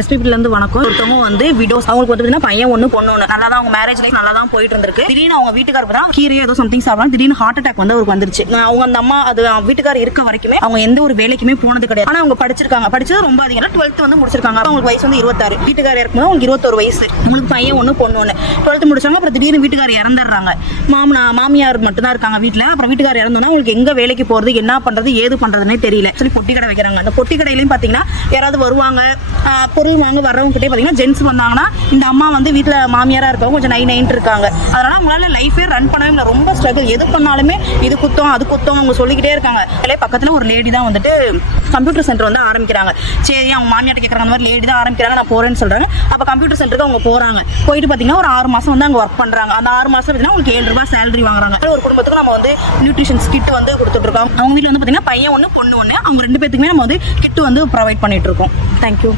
எஸ்பிபிலேருந்து வணக்கம். ஒருத்தவங்க வந்து விடோஸ், அவங்களுக்கு பார்த்தீங்கன்னா பையன் ஒன்று பொண்ணு ஒன்று, நல்லா தான் அவங்க மேரேஜ் லைஃப் நல்லா தான் போயிட்டு இருந்திருக்கு. திடீர்னு அவங்க வீட்டுக்காரர் தான் கீரையோ ஏதோ சம்திங் சாப்பிடலாம், திடீர்னு ஹார்ட் அட்டாக் வந்து அவருக்கு வந்துருச்சு. அவங்க அந்த அம்மா அது வீட்டுக்காரர் இருக்க வரைக்குமே அவங்க எந்த ஒரு வேலைக்குமே போனது கிடையாது. ஆனால் அவங்க படிச்சிருக்காங்க, படிச்சது ரொம்ப அதிகம், 12th வந்து முடிச்சிருக்காங்க. அவங்களுக்கு வயசு வந்து 26, வீட்டுக்காரர் இருக்கும்போது அவங்களுக்கு 21 வயசு. உங்களுக்கு பையன் ஒன்று பொண்ணு ஒன்று, 12th முடிச்சாங்க. அப்புறம் திடீர்னு வீட்டுக்காரர் இறந்துடுறாங்க. மாமியார் மட்டும் தான் இருக்காங்க வீட்டில். அப்புறம் வீட்டுக்காரர் இறந்தோன்னா அவங்களுக்கு எங்க வேலைக்கு போறது, என்ன பண்றது, ஏது பண்றதுன்னே தெரியல. சொல்லி பொட்டி கடை வைக்கிறாங்க. அந்த பொட்டி கடையிலையும் பார்த்தீங்கன்னா யாராவது வருவாங்க, பொருள் வாங்க வர்றவங்க கிட்டே பார்த்தீங்கன்னா ஜென்ஸ் வந்தாங்கன்னா இந்த அம்மா வந்து வீட்டில் மாமியாராக இருக்கவங்க கொஞ்சம் நைன் இருக்காங்க. அதனால அவங்களால லைஃபே ரன் பண்ணவே இல்லை. ரொம்ப ஸ்ட்ரகிள். எது பண்ணாலுமே இது குத்தம் அது குத்தம் அவங்க சொல்லிக்கிட்டே இருக்காங்க. பக்கத்தில் ஒரு லேடி தான் வந்துட்டு கம்ப்யூட்டர் சென்டர் வந்து ஆரம்பிக்கிறாங்க. சரி, அவங்க மாமியார்ட்ட கேட்குறாங்க, அந்த மாதிரி லேடி தான் ஆரம்பிக்கிறாங்க, நான் போறேன்னு சொல்றாங்க. அப்போ கம்ப்யூட்டர் சென்டருக்கு அவங்க போறாங்க. போயிட்டு பார்த்தீங்கன்னா ஒரு 6 மாசம் வந்து அங்கே ஒர்க் பண்றாங்க. அந்த 6 மாசம் பார்த்தீங்கன்னா உங்களுக்கு 7 ரூபாய் சேலரி வாங்குறாங்க. ஒரு குடும்பத்துக்கு நம்ம வந்து நியூட்ரிஷன்ஸ் கிட் வந்து கொடுத்துட்டு இருக்கோம். அவங்க வீட்டில் வந்து பார்த்தீங்கன்னா பையன் ஒன்று பொண்ணு ஒன்று, அவங்க 2 பேத்துக்குமே நம்ம வந்து கிட் வந்து ப்ரொவைட் பண்ணிட்டு இருக்கோம். தேங்க்யூ.